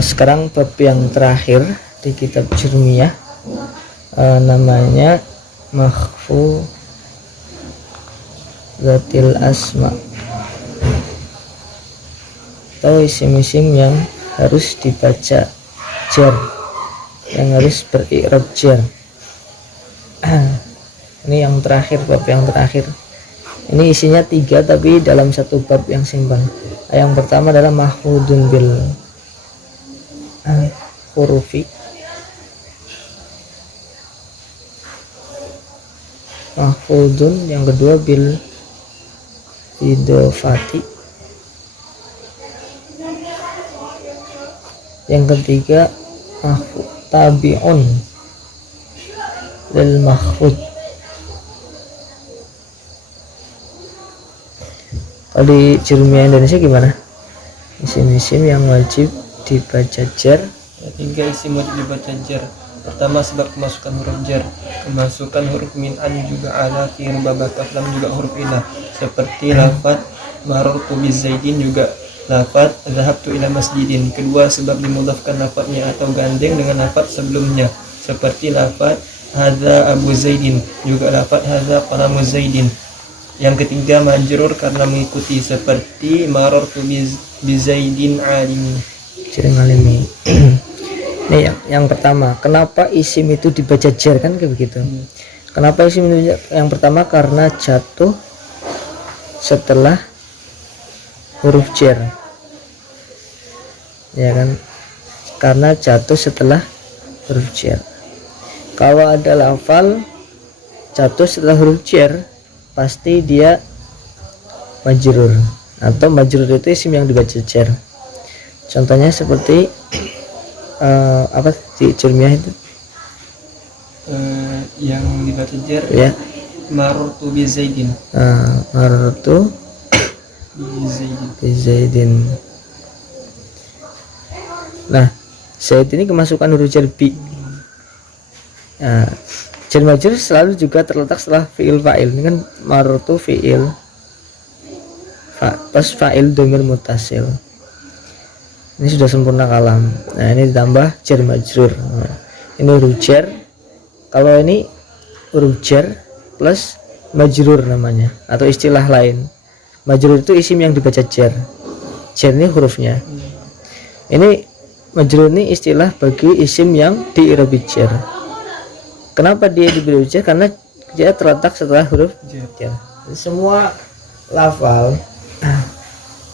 Sekarang bab yang terakhir di kitab Jurmiyah, namanya Mahfuzatil Asma, atau isim-isim yang harus dibaca jar, yang harus beri'rab jar. Ini yang terakhir, bab yang terakhir. Ini isinya 3 tapi dalam satu bab yang seimbang. Yang pertama adalah mahfudun bil hurufi, mahfudun, yang kedua bil idofati, yang ketiga mahfud tabi'un lil mahfud. Kalau di Jurmiyah Indonesia gimana? Isim-isim yang wajib dibaca jar. 3 isim wajib dibaca jar. Pertama, sebab kemasukan huruf jar. Kemasukan huruf min, an, juga ala, fi, rubaba, kaf, lam, juga huruf ilah. Seperti lafaz marartu bizaidin, juga lafaz dhahabtu ila masjidin. Kedua, sebab dimudhafkan lafaznya atau gandeng dengan lafaz sebelumnya. Seperti lafaz hadza abu zaidin, juga lafaz hadza qalamu zaidin. Yang ketiga, majrur karena mengikuti, seperti marartu bizaidin alimi. Sering alimi. Ini yang pertama, kenapa isim itu dibaca jar, kan kayak begitu. Kenapa isim itu? Yang pertama karena jatuh setelah huruf jar, ya kan, karena jatuh setelah huruf jar. Kalau ada lafal jatuh setelah huruf jar, pasti dia majrur, atau majrur itu isim yang dibaca jar. Contohnya seperti apa di Jurmiyah itu? Yang dibaca jar Ya, marartu bizaidin. marartu bizaidin. Nah, zaid ini kemasukan huruf jar bi. Jar majrur selalu juga terletak setelah fi'il fa'il. Ini kan marartu fi'il, pas fa'il dhamir muttasil. Ini sudah sempurna kalam. Nah, ini ditambah jar majrur. Ini huruf jar. Kalau ini huruf jar plus majrur namanya, atau istilah lain. Majrur itu isim yang dibaca jar. Jar ini hurufnya. Ini majrur ini istilah bagi isim yang di-i'rabi jar. Kenapa dia diberi jar? Karena dia terletak setelah huruf jar. Semua lafal,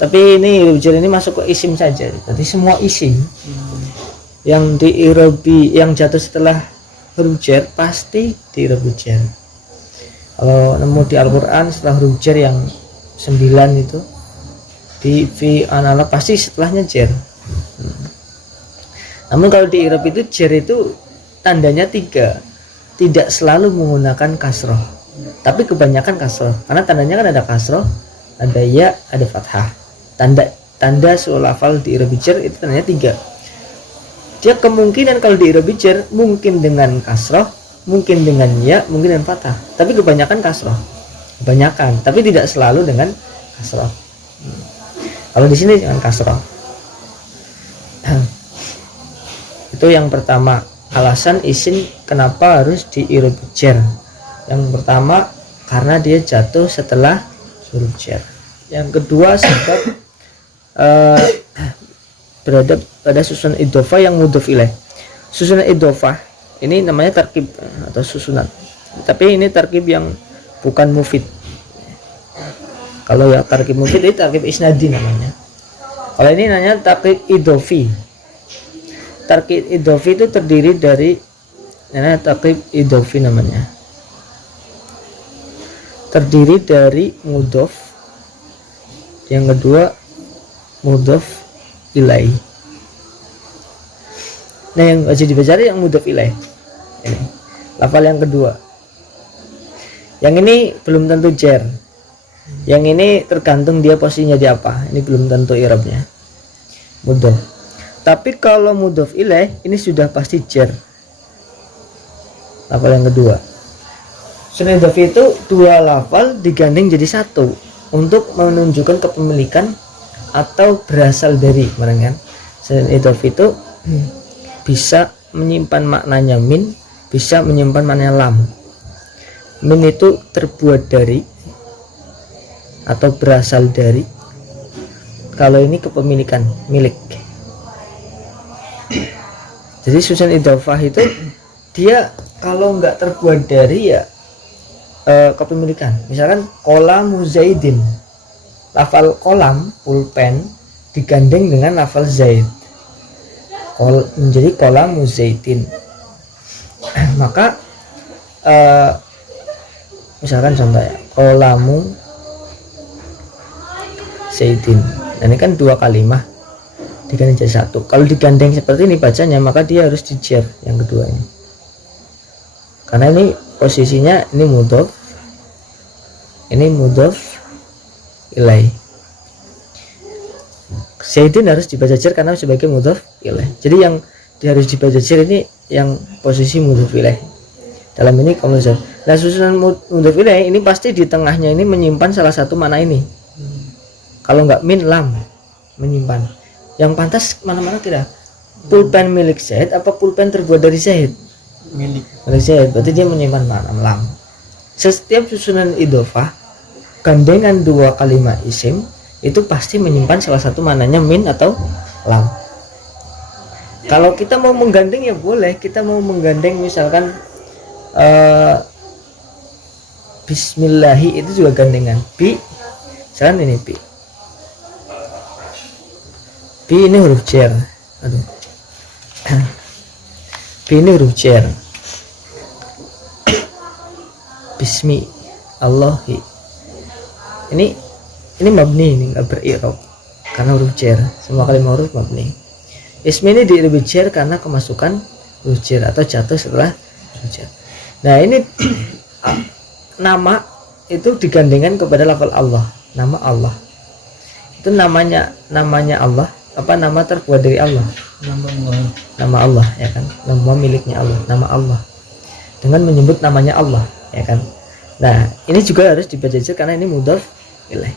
tapi ini huruf jar ini masuk ke isim saja. Jadi semua isim yang di-i'rabi, yang jatuh setelah huruf jar, pasti di-i'rabi jar. Kalau nemu di Al-Quran setelah huruf jar yang 9 itu, fi analog, pasti setelahnya jar. Namun kalau di-i'rab itu jar itu tandanya 3, tidak selalu menggunakan kasroh, tapi kebanyakan kasroh, karena tandanya kan ada kasroh, ada ya, ada fathah. Tanda suul lafal di i'rab jar itu tandanya 3. Dia kemungkinan kalau di i'rab jar mungkin dengan kasroh, mungkin dengan ya, mungkin dengan fathah, tapi kebanyakan kasroh. Kebanyakan, tapi tidak selalu dengan kasroh. Kalau di sini dengan kasroh. Itu yang pertama, alasan isim kenapa harus di-i'rab jar. Yang pertama karena dia jatuh setelah huruf jar. Yang kedua, sebab berada pada susunan idhofah yang mudhof ilaih. Susunan idhofah ini namanya tarkib atau susunan, tapi ini tarkib yang bukan mufid. Kalau ya tarkib mufid itu tarkib isnadi namanya. Kalau ini namanya tarkib idhofi. Tarkib idhofi itu terdiri dari tarkib idhofi namanya. Terdiri dari mudhof, yang kedua mudhof ilaih. Nah, yang wajib dibaca yang mudhof ilaih. Ini lafal yang kedua. Yang ini belum tentu jar. Yang ini tergantung dia posisinya di apa. Ini belum tentu i'rabnya. Mudhof. Tapi kalau mudhof ilaih ini sudah pasti jar. Lafal yang kedua. Sunan idhof itu 2 lafal digandeng jadi 1 untuk menunjukkan kepemilikan atau berasal dari, kan? Susunan idhofah itu bisa menyimpan maknanya min, bisa menyimpan maknanya lam. Min itu terbuat dari atau berasal dari, kalau ini kepemilikan, milik. Jadi susunan idhofah itu dia kalau nggak terbuat dari ya kepemilikan. Misalkan qolamu zaidin, lafal kolam pulpen digandeng dengan lafal zaid, menjadi qolamu zaidin. Maka misalkan contohnya qolamu zaidin, nah, ini kan dua kalimah digandeng jadi satu. Kalau digandeng seperti ini bacanya, maka dia harus dijer yang kedua ini, karena ini posisinya ini mudhof, ini mudhof ilaih. Zaidin harus dibaca jer karena sebagai mudhof ilaih. Jadi yang harus dibaca jer ini yang posisi mudhof ilaih. Dalam ini komunisasi. Nah, susunan mudhof ilaih ini pasti di tengahnya ini menyimpan salah satu makna ini. Kalau nggak min lam menyimpan. Yang pantas mana-mana tidak. Pulpen milik Zaid apa pulpen terbuat dari Zaid? Milik Zaid. Berarti dia menyimpan makna lam. Setiap susunan idhofah gandengan dua kalimat isim itu pasti menyimpan salah satu maknanya min atau lam. Kalau kita mau menggandeng ya boleh, kita mau menggandeng misalkan bismillahi itu juga gandengan bi, misalkan ini bi ini huruf jar, aduh bi ini huruf jar, bismi Allahi ini mabni, ini nggak beri'rab karena huruf jar, semua kalimat huruf mabni. Ismi ini di jar karena kemasukan huruf jar atau jatuh setelah huruf jar. Nah, ini nama itu digandengkan kepada lafal Allah, nama Allah. Itu namanya Allah, apa nama terbuat dari Allah? Nama Allah, ya kan? Nama miliknya Allah, nama Allah. Dengan menyebut namanya Allah, ya kan? Nah, ini juga harus dibaca jar karena ini mudhof ilaih.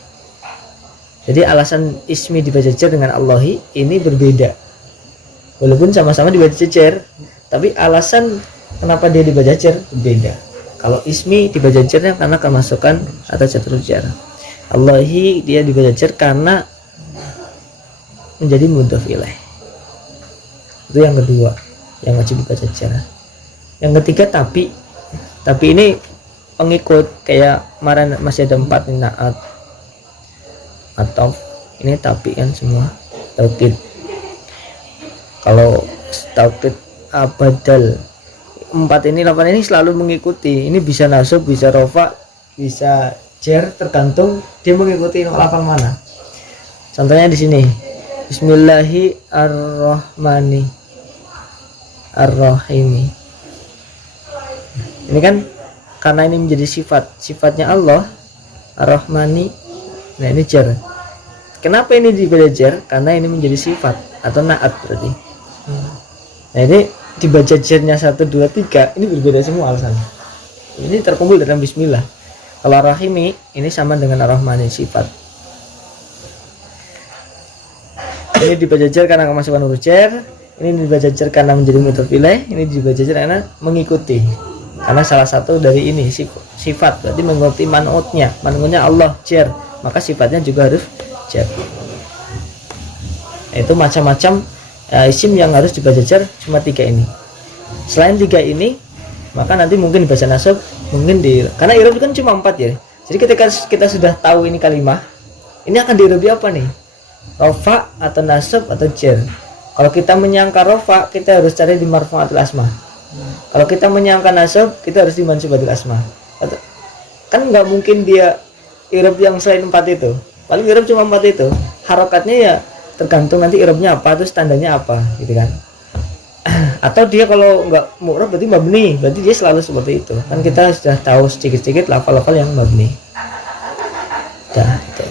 Jadi alasan ismi dibaca jar dengan Allahi ini berbeda. Walaupun sama-sama dibaca jar, tapi alasan kenapa dia dibaca jar berbeda. Kalau ismi dibaca jarnya karena kemasukan atau jatuh jar. Allahi dia dibaca jar karena menjadi mudhof ilaih. Itu yang kedua yang wajib dibaca jar. Yang ketiga tapi ini pengikut, kayak kemarin masih ada 4 nih, naat atau ini tapi kan semua taukid. Kalau taukid abadal 4 ini 8 ini selalu mengikuti. Ini bisa nasab, bisa rofa, bisa jar, tergantung dia mengikuti lafal mana. Contohnya di sini Bismillahirrahmanirrahim. Ini kan karena ini menjadi sifatnya Allah Ar-Rahmani. Nah, ini jar. Kenapa ini dibaca jar? Karena ini menjadi sifat atau naat berarti. Nah, ini dibaca jarnya 1, 2, 3 ini berbeda semua alasannya. Ini terkumpul dalam bismillah. Kalau Ar-Rahimi ini sama dengan Ar-Rahmani, sifat. Ini dibaca jar karena kemasukan huruf jar, ini dibaca jar karena menjadi mudhof ilaih, ini dibaca jar karena mengikuti. Karena salah satu dari ini sifat, berarti mengikuti man'utnya Allah jar, maka sifatnya juga harus jar. Nah, itu macam-macam isim yang harus dibaca jar cuma 3 ini. Selain 3 ini, maka nanti mungkin dibaca nasab, mungkin karena i'rab kan cuma 4 ya. Jadi ketika kita sudah tahu ini kalimah, ini akan di'irabi apa nih? Rafa atau nasab atau jar. Kalau kita menyangka rafa, kita harus cari di marfu'atul asma. Kalau kita menyangka nasab, kita harus di mansubatul asma. Kan nggak mungkin dia i'rab yang selain 4 itu. Paling i'rab cuma 4 itu. Harokatnya ya tergantung nanti i'rabnya apa, terus tandanya apa, gitu kan. Atau dia kalau nggak mu'rab berarti mabni, berarti dia selalu seperti itu. Kan kita sudah tahu sedikit-sedikit lafal-lafal yang mabni. Dah, itu.